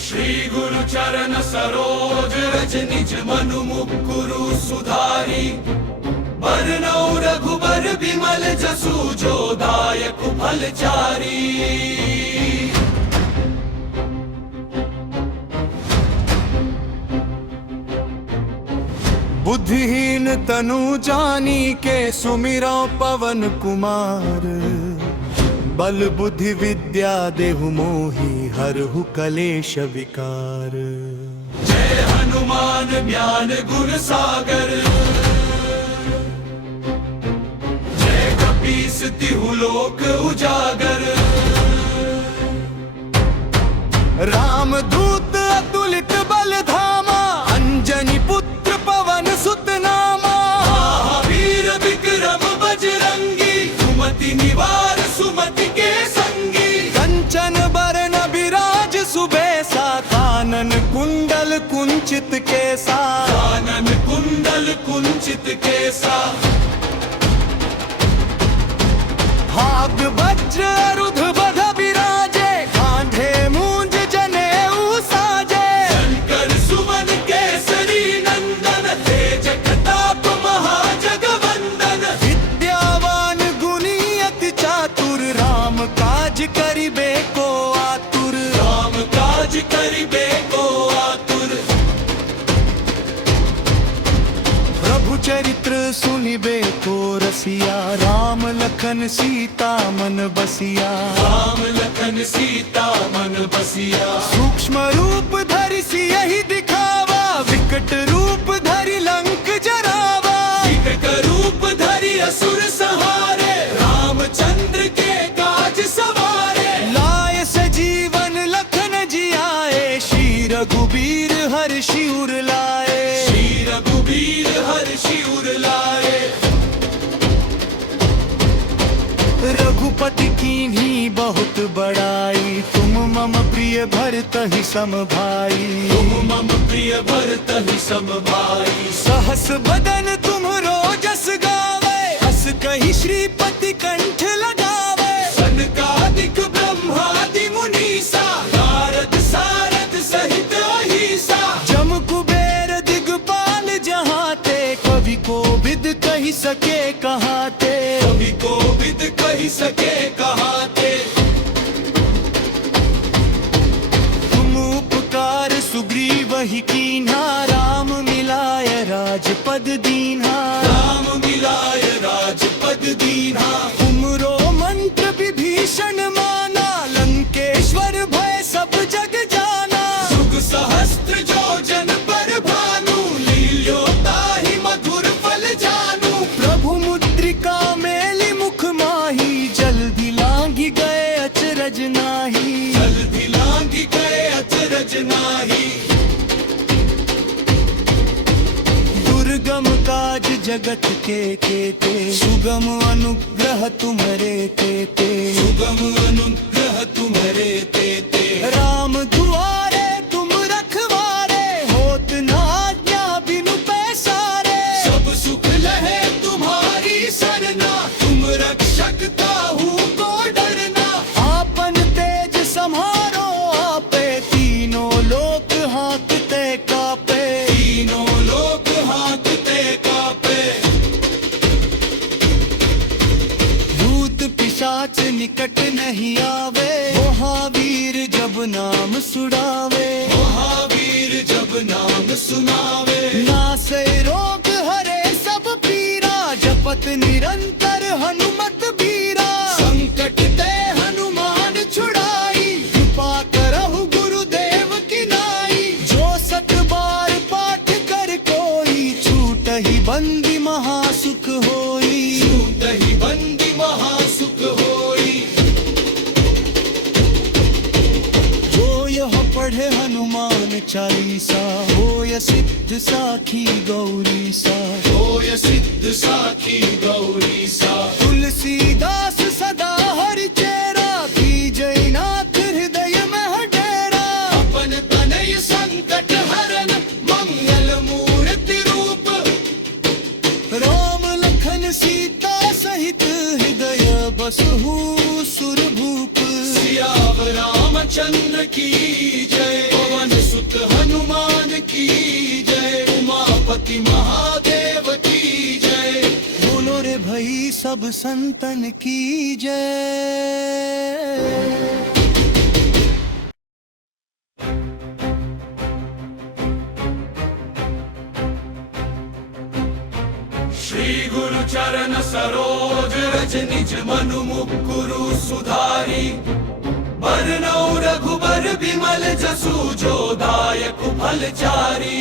श्री गुरु चरण सरोज रज निज मनु मुकुरु सुधारी, बरनौ रघुबर बिमल जसु जो दायक फलचारी। बुद्धिहीन तनु जानी के सुमिरो पवन कुमार, बल बुद्धि विद्या देहु मोहि हरहु कलेश विकार। जय हनुमान ज्ञान गुण सागर, जय कपीस तिहु लोक उजागर। राम दूत अतुलित बल धामा, अंजनी पुत्र पवन सुत नामा। महावीर विक्रम बजरंगी, सुमति निवार सुमति के संगी। कंचन बरन बिराज सुबेसा, कानन कुंडल कुंचित केसा। कानन कुंडल कुंचित केसा। हाथ वज्र अरुध बध बिराजे, कांधे मूंज जनेऊ साजे। शंकर सुमन केसरी नंदन, तेज प्रताप महाजगवंदन। विद्यावान गुणी अति चातुर, राम काज करिबे को आतुर। राम काज करिबे को आतुर। प्रभु चरित्र सुनिबे को रसिया, राम लखन सीता मन बसिया। राम लखन सीता मन बसिया। सूक्ष्म रूप धरि सियहि दिखावा, विकट रूप धरि लंक जरावा। विकट रूप धरि असुर संहारे, रामचंद्र के काज सवारे। लाय सजीवन लखन जियाए, श्री रघुबीर हर्षि उर लाए। श्री रघुबीर हर्षि उर लाए। रघुपति कीन्ही बहुत बड़ाई, तुम मम प्रिय भरतहि सम भाई। तुम मम प्रिय भरतहि सम भाई। सहस बदन तुम्हरो जस गावे, हस कहि श्रीपति कंठ लगावे। सनकादिक ब्रह्मादि मुनीसा, नारद सारद सहित अहीसा। जम कुबेर दिगपाल जहाँ ते, कवि कोविद कहि सके कहाँ ते। कवि कोविद कहि सके कहाँ ते। तुम उपकार सुग्रीवहि कीन्हा, राम मिलाय राजपद दीन्हा। राम मिलाय राजपद दीन्हा। तुमरो मंत्र विभीषण माना, लंकेश्वर भय सब जग जाना। सुख सहस्त्र जो जन पर भानु, लील्यो ताहि मधुर फल जानू। प्रभु मुद्रिका मेलि मुख माही, जल्दी लांघि गए अचरज नाही। जल्दी लांघि गए अचरज नाही। दुर्गम काज जगत के केते, सुगम अनुग्रह तुम्हरे तेते। सुगम अनुग्रह तुम्हारे तेते। राम दुआरे तुम रखवारे, होत न आज्ञा बिनु पैसारे। सब सुख लहे तुम्हारी सरना, तुम रक्षक ताहू को डरना। आपन तेज सम्हारो आपे, तीनों लोक हांकते कापे। तीनों लोक हांकते कापे। भूत पिशाच निकट नहीं आवे, महावीर जब नाम सुड़ावे। महावीर जब नाम सुनावे। नासै रोग हरे सब पीरा, जपत निरंतर हनुमत बीरा। संकट ते हनुमान छुड़ाई, कृपा करहु गुरुदेव की नाई। जो सत बार पाठ कर कोई, छूटहि बंदी महासुख होई। छूटहि बंदी महासुख होई। जो यह पढ़े हनुमान चालीसा, होय सिद्ध साखी गौरी सा। होय सिद्ध साखी गौरी सा। तुलसीदास सदा हरि चेरा, कीजय नाथ हृदय में डेरा। अपन तनय संकट हरन, मंगल मूर्ति रूप। राम लखन सीता सहित हृदय रामचंद्र की जय, पवन सुत हनुमान की जय, उमापति महादेव की जय। बोलो रे भाई सब संतन की जय। श्री गुरु चरण सरोज रज निज मनु मुकुरु सुधारी, बरनौ रघुबर बिमल जसु जो दायक फलचारी।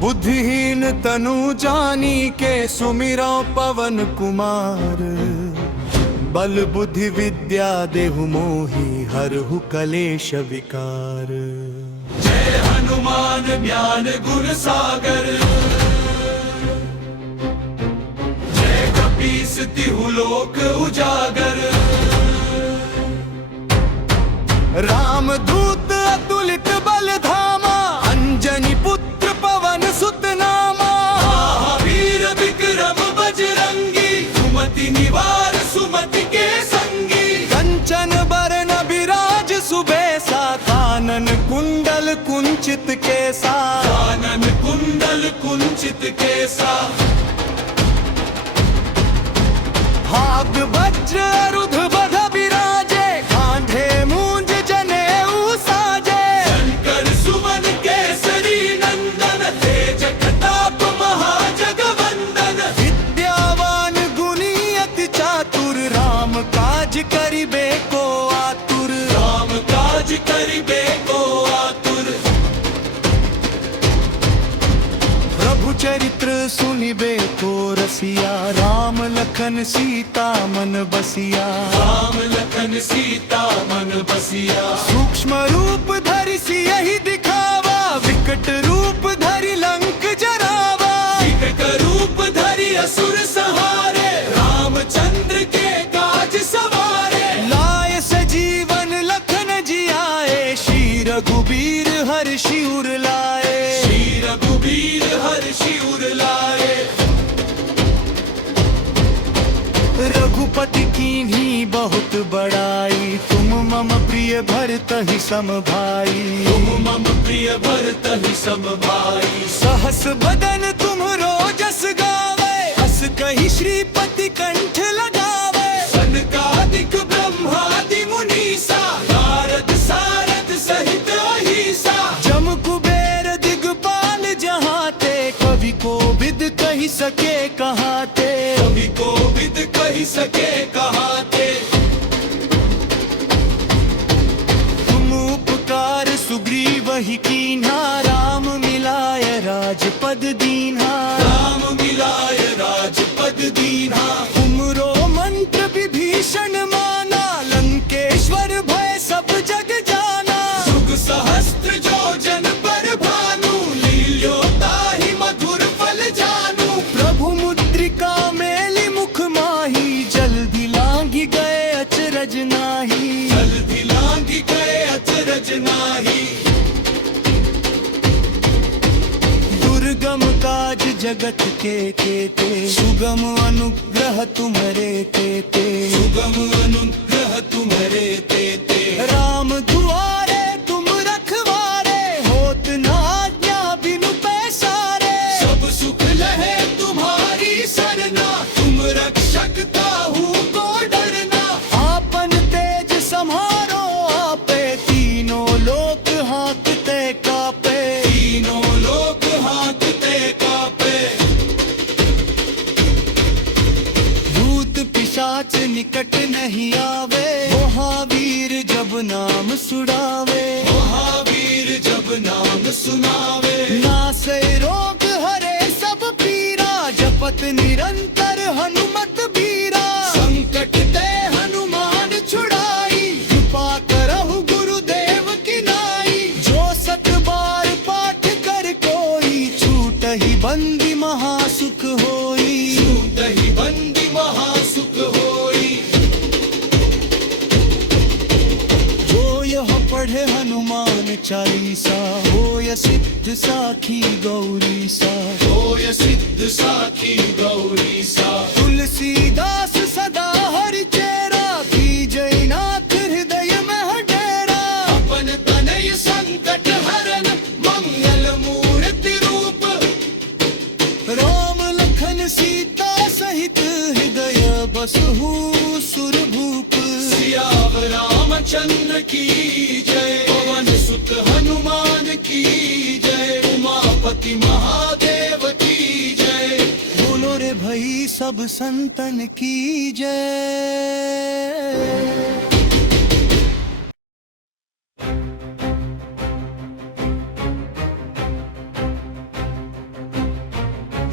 बुद्धिहीन तनु जानी के सुमिरो पवन कुमार, बल बुद्धि विद्या देहु मोहि हरहु कलेश विकार। जय हनुमान ज्ञान गुण सागर, जय कपीस तिहु लोक उजागर। राम दूत अतुलित बल धामा, अंजनी पुत्र पवन सुत नामा। महावीर विक्रम बजरंगी, सुमति निवार सुमति के संगी। कंचन बरन विराज सुबेसा, कानन कुंडल कुंचित केसा। कानन कुंडल कुंचित केसा, हाथ वज्र अरुध बध विराजे, कांधे मूंज जनेऊ साजे। शंकर सुमन केसरी नंदन, तेज प्रताप महाजगवंदन। विद्यावान गुणी अति चातुर, राम काज करिबे को आतुर। राम काज करिबे को आतुर। प्रभु चरित्र सुनिबे को रसिया, राम लखन सीता मन बसिया। राम लखन सीता मन बसिया। सूक्ष्म रूप धरि सियहि दिखावा, विकट रूप धरि लंक जरावा। विकट रूप धरि असुर संहारे, रामचंद्र के काज सवारे। लाय सजीवन लखन जियाए, श्री रघुबीर हर्षि उर लाए। श्री रघुबीर हर्षि उर लाए। रघुपति कीन्ही बहुत बड़ाई, तुम मम प्रिय भरतहि सम भाई। तुम मम प्रिय भरतहि सम भाई। सहस बदन तुम्हरो जस गावे, हस कहि श्रीपति कंठ लगावे। सनकादिक ब्रह्मादि मुनीसा, नारद सारद सहित अहीसा। जम कुबेर दिगपाल जहाँ ते, कवि कोविद कहि सके कहाँ ते। कवि कोविद कहि सके कहाँ ते। तुम उपकार सुग्रीव ही कीन्हा, राम मिलाय राजपद दीन्हा। राम मिलाय राजपद दीन्हा। तुमरो मंत्र विभीषण माना, लंकेश्वर भय सब जग जाना। जुग सहस्त्र जो जन पर भानु, लील्यो ताहि मधुर फल जानू। प्रभु मुद्रिका मेलि मुख माही, जल्दी लांघि गए अचरज नाही। जल्दी लांघि गए अचरज नाही। दुर्गम काज जगत के केते, सुगम अनुग्रह तुम्हरे तेते। सुगम अनुग्रह तुम्हारे तेते। राम दुआरे तुम रखवारे, होत न आज्ञा बिनु पैसारे। सब सुख लहे तुम्हारी सरना, तुम रक्षक ताहू को डरना। आपन तेज सम्हारो आपे, तीनों लोक हांकते कापे। तीनों लोक हांकते कापे। भूत पिशाच निकट नहीं आवे, महावीर जब नाम सुड़ावे। महावीर जब नाम सुनावे। नासे रोग हरे सब पीरा, जपत निरंतर हनुमत बीरा। संकट ते हनुमान छुड़ाई, कृपा करहु गुरुदेव की नाई। जो सत बार पाठ कर कोई, छूटहि बंदी महासुख होई। दही बंदी महासुख होई। जो यह पढ़ पढ़े हनुमान चालीसा, होय सिद्ध साखी गौरी सा, होय सिद्ध साखी गौरी सा। तुलसीदास सदा हरि चेरा, कीजय नाथ हृदय में डेरा। अपन तनय संकट हरन, मंगल मूर्ति रूप। राम लखन सीता सहित हृदय बसहु सुरभूप। सियावर रामचंद्र की जय, पवन सुत हनुमान की जय, उमापति महादेव की जय। बोलो रे भई सब संतन की जय।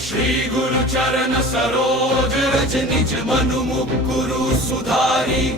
श्री गुरु चरण सरोज रज निज मनु मुकुरु सुधारी।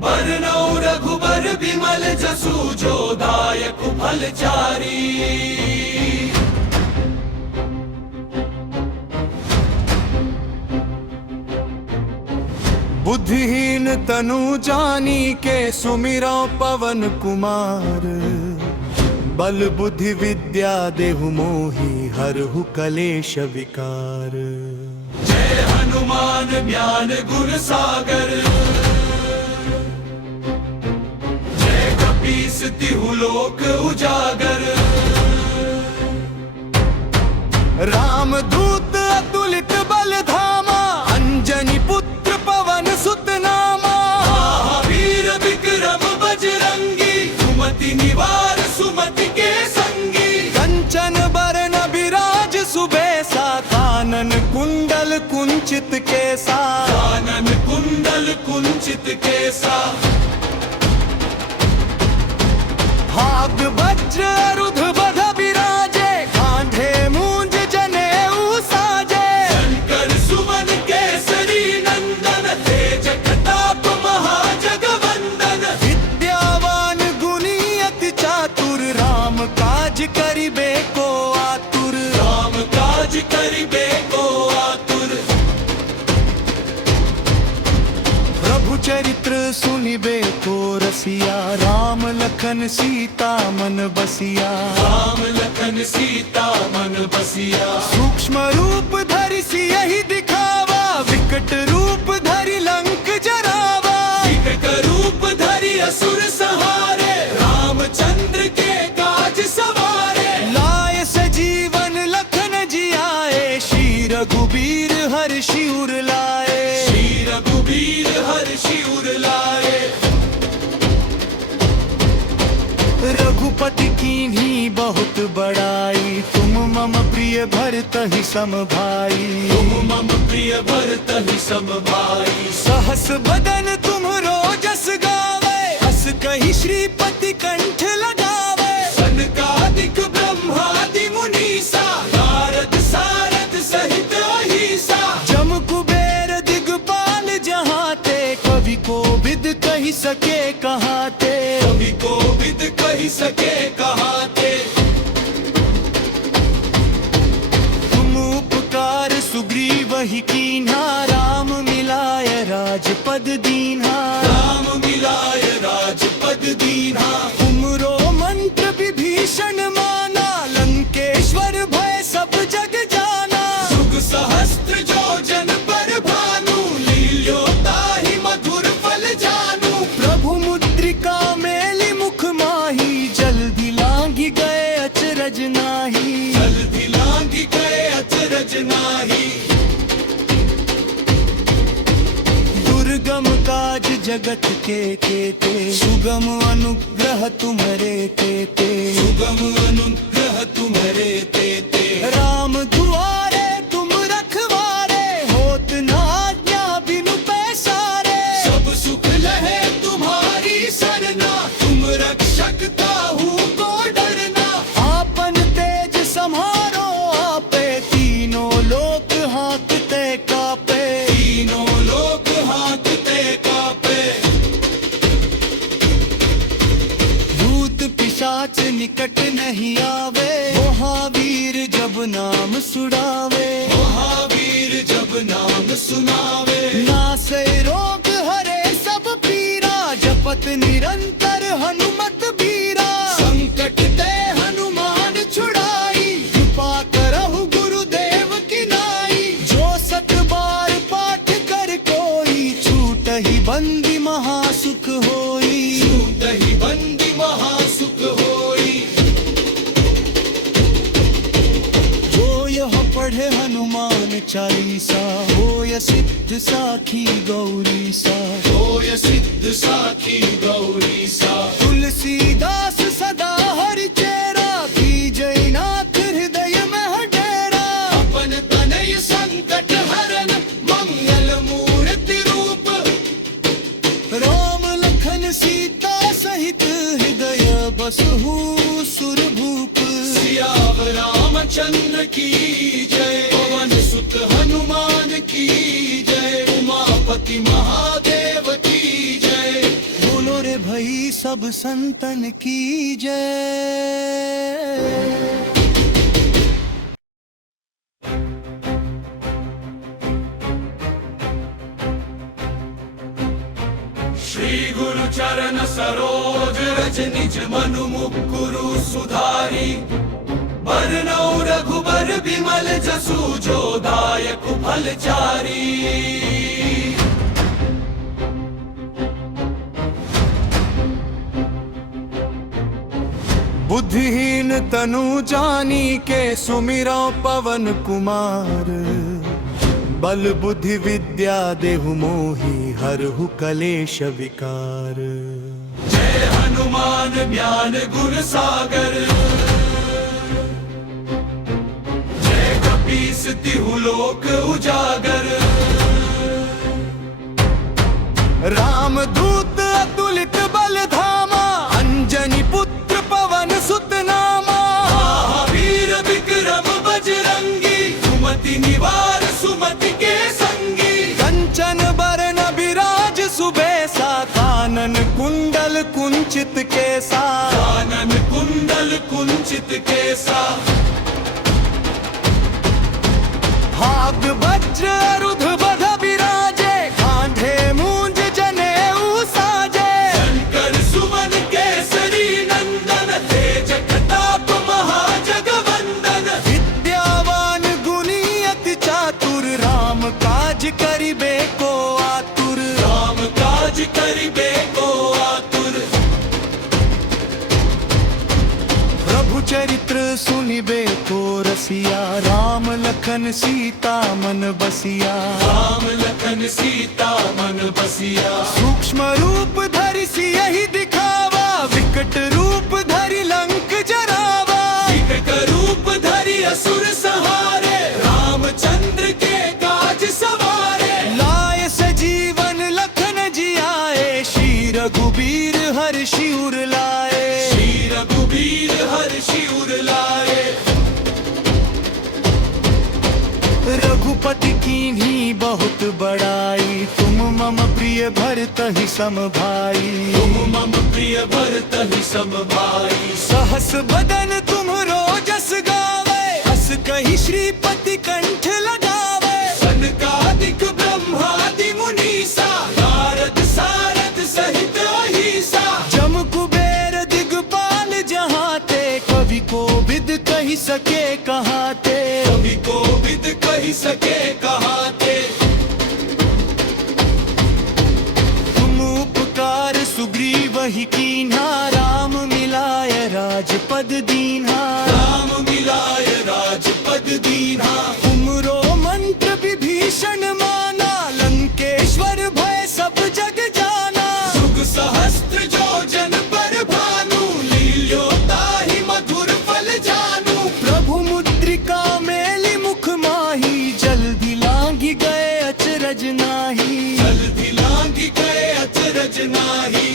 बरनौ रघुबर बिमल जसु, जो दायक फलचारी। बुद्धिहीन तनु जानी के, सुमिरो पवन कुमार। बल बुद्धि विद्या देहु मोहि, हरहु कलेश विकार। जय हनुमान ज्ञान गुण सागर, जय कपीस तिहु लोक उजागर। राम दूत अतुलित बल धामा, अंजनी पुत्र पवन सुत नामा। महावीर विक्रम बजरंगी, सुमति निवार सुमति के संगी। कंचन बरन विराज सुबेसा, कानन कुंडल कुंचित केसा। कानन कुंडल कुंचित केसा। हाथ वज्र अरुध बध विराजे, कांधे मूंज जनेऊ साजे। शंकर सुमन केसरी नंदन, तेज प्रताप महाजगवंदन। विद्यावान गुणी अति चातुर, राम काज करिबे को आतुर। राम काज करिबे को आतुर। प्रभु चरित्र सुनिबे को रसिया, राम लखन सीता मन बसिया। राम लखन सीता मन बसिया। सूक्ष्म रूप धरि सियहि दिखावा, विकट रूप धरि लंक जरावा। विकट रूप धरि असुर सहारे, रामचंद्र के काज सवारे। लाय सजीवन लखन जियाए, श्री रघुबीर हर्षि उर लाए। श्री रघुबीर हर्षि उर लाए। रघुपति कीन्ही बहुत बड़ाई, तुम मम प्रिय भरतहि सम भाई। तुम मम प्रिय भरतहि सम भाई। सहस बदन तुम्हरो जस गावे, हस कहि श्रीपति कंठ लगावे। सनकादिक ब्रह्मादि मुनीसा, नारद सारद सहित अहीसा। जम कुबेर दिगपाल जहाँ ते, कवि को विद कहि सके कहाँ ते। कवि को विद कहि सके कहाँ ते। तुम उपकार सुग्रीव ही कीन्हा, राम मिलाय राजपद दीन्हा। राम मिलाय राजपद दीन्हा। तुमरो मंत्र विभीषण माना, लंकेश्वर भय सब जग जाना। सुख सहस्त्र जो जन पर भानु, लील्यो ताहि मधुर फल जानू। प्रभु मुद्रिका मेलि मुख माही, जल्दी लांघि गए अचरज नाही। जल्दी लांघि गए अचरज नाही। दुर्गम काज जगत के केते, सुगम अनुग्रह तुम्हरे तेते। सुगम अनुग्रह तुम्हारे तेते। राम दुआरे तुम रखवारे, होत न आज्ञा बिनु पैसारे। सब सुख लहे तुम्हारी सरना, तुम रक्षक काहू को डरना। आपन तेज सम्हारो आपे, तीनों लोक हाँकते कापे। तीनों लोक हाँकते कापे। भूत पिशाच निकट नहीं आवे, महावीर जब नाम सुड़ावे। महावीर जब नाम सुनावे। नासै रोग हरे सब पीरा, जपत निरंतर हनुमत सिद्ध साखी गौरी सा, होय सिद्ध साखी गौरी सा। तुलसीदास सदा हरि चेरा, की जयनाथ हृदय में डेरा। अपन तनय संकट हरन मंगल मूर्ति रूप, राम लखन सीता सहित हृदय बसहु सुरभूप। सियावर रामचंद्र की जय, पवन सुत हनुमान की जय, उमापति महादेव की जय। बोलो रे भई सब संतन की जय। श्री गुरु चरण सरोज रज निज मनु मुकुरु सुधारी, बरनौ रघुबर बिमल जसु जो दायक फलचारी। बुद्धिहीन तनु जानी के सुमिरो पवन कुमार, बल बुद्धि विद्या देहु मोहि हरहु कलेश विकार। जय हनुमान ज्ञान गुण सागर, जय कपीस तिहु लोक उजागर। राम दूत अतुलित बल धामा, अंजनी पुत्र पवन सुत नामा। महावीर विक्रम बजरंगी, सुमति निवार सुमति के संगी। कंचन बरन विराज सुबेसा, कानन कुंडल कुंचित केसा। कानन कुंडल कुंचित केसा, हाथ वज्र अरुध बध विराजे, कांधे मूंज जनेऊ साजे। शंकर सुमन केसरी नंदन, तेज प्रताप महाजगवंदन। विद्यावान गुणी अति चातुर, राम काज करिबे को आतुर। राम काज करिबे को आतुर। प्रभु चरित्र सुनिबे को रसिया, राम लखन सीता मन बसिया। राम लखन सीता मन बसिया। सूक्ष्म रूप धरि सियहि दिखावा, विकट रूप धरि लंक जरावा। विकट रूप धरि असुर सहारे, रामचंद्र के काज सवारे। लाय सजीवन लखन जियाए, श्री रघुबीर हर्षि उर लाए। श्री रघुबीर हर्षि उर लाए। रघुपति कीन्ही बहुत बड़ाई, तुम मम प्रिय भरतहि सम भाई। तुम मम प्रिय भरतहि सम भाई। सहस बदन तुम्हरो जस गावे, हस कहि श्रीपति कंठ लगावे। सनकादिक ब्रह्मादि मुनीसा, नारद सारद सहित अहीसा। जम कुबेर दिगपाल जहाँ ते, कवि कोविद कहि सके कहाँ ते। कवि कोविद कहि सके कहाँ ते। तुम उपकार सुग्रीव ही कीन्हा, राम मिलाय राजपद दीन्हा। राम मिलाय राजपद दीन्हा। तुमरो मंत्र विभीषण माना, लंकेश्वर भय सब जग जाना। सुख सहस्त्र जो जन पर भानु, लील्यो ताहि मधुर फल जानू। प्रभु मुद्रिका मेलि मुख माही, जल्दी लांघि गए अचरज नाही। जल्दी लांघि गए अचरज नाही।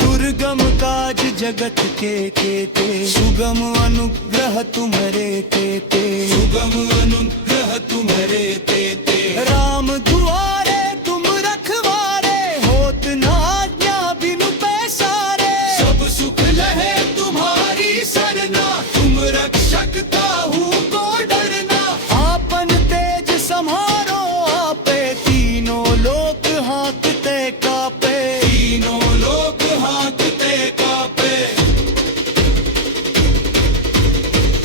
दुर्गम काज जगत के केते, सुगम अनुग्रह तुम्हरे तेते। सुगम अनुग्रह तुम्हारे तेते। राम दुआरे तुम रखवारे, होत न आज्ञा बिनु पैसारे। सब सुख लहे तुम्हारी सरना, तुम रक्षक ताहू को डरना। आपन तेज सम्हारो आपे, तीनों लोक हाँकते कापे। तीनों लोक हाँकते कापे।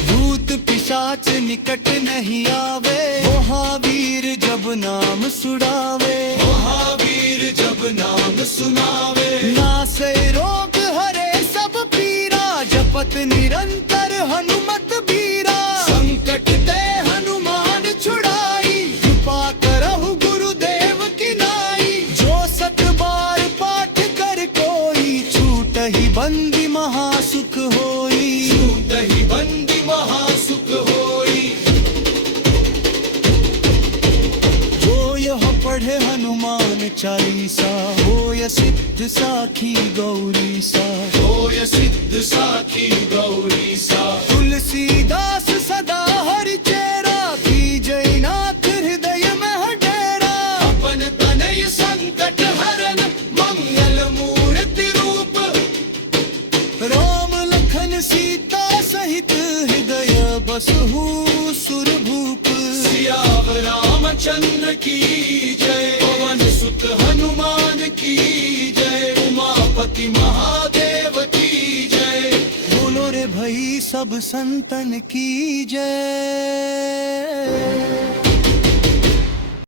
भूत पिशाच निकट नहीं आवे, महावीर जब नाम सुड़ावे। महावीर जब नाम सुनावे। नासै रोग हरे सब पीरा, जपत निरंतर हनुमत बीरा। संकट ते हनुमान छुड़ा, सिद्ध साखी गौरी सा, होय सिद्ध साखी गौरी सा। तुलसीदास सदा हरि चेरा, की जयनाथ हृदय में है डेरा। अपन तनय संकट हरन मंगल मूर्ति रूप, राम लखन सीता सहित हृदय बसहु सुरभूप। सियावर रामचंद्र की जय, पवन सुत हनुमान की जय, उमापति महादेव की जय। बोलो रे भई सब संतन की जय।